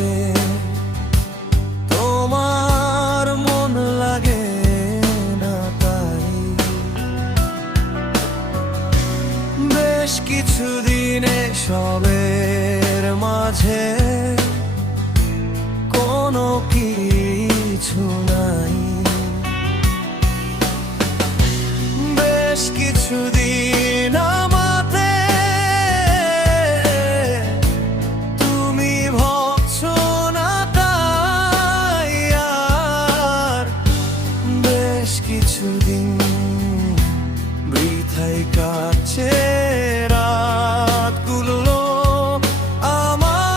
রাতে তোমার মন লাগে না তাই বেশ কিছুদিনে সবের মাঝে কোনো কিছু নাই বেশ কিছুদিন আমাতে তুমি ভাবছো না তাই আর বেশ কিছুদিন বৃথাই কাটছে রাতগুলো আমার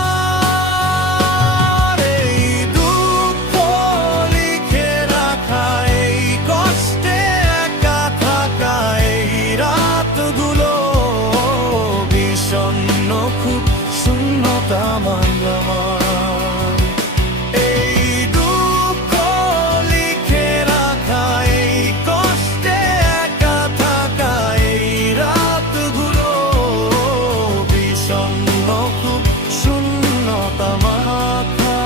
এই দুঃখ লিখে রাখা এই কষ্টে একা থাকা এই রাতগুলো বিষণ্ণ খুব শূন্যতা আমার এই দুঃখ লিখে রাখা এই কষ্টে একা থাকা এই রাতগুলো বিষণ্ণ খুব শূন্যতা মাখা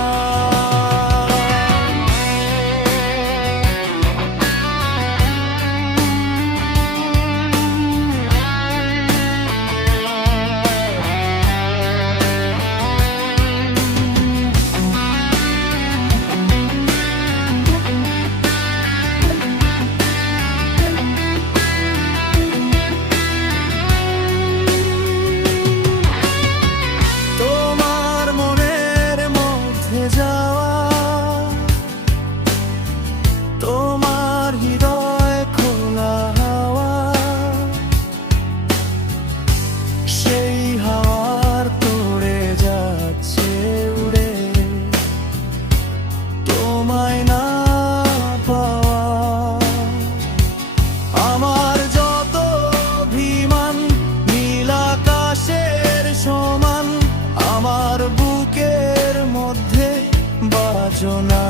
তোমার মনের মধ্যে যাওয়া তোমার হৃদয় খোলা হাওয়া সেই হাওয়ার তোড়ে যাচ্ছে উড়ে তোমায় না পাওয়া আমার যত অভিমান নীল আকাশের সমান আমার বুকের মধ্যে বাজনা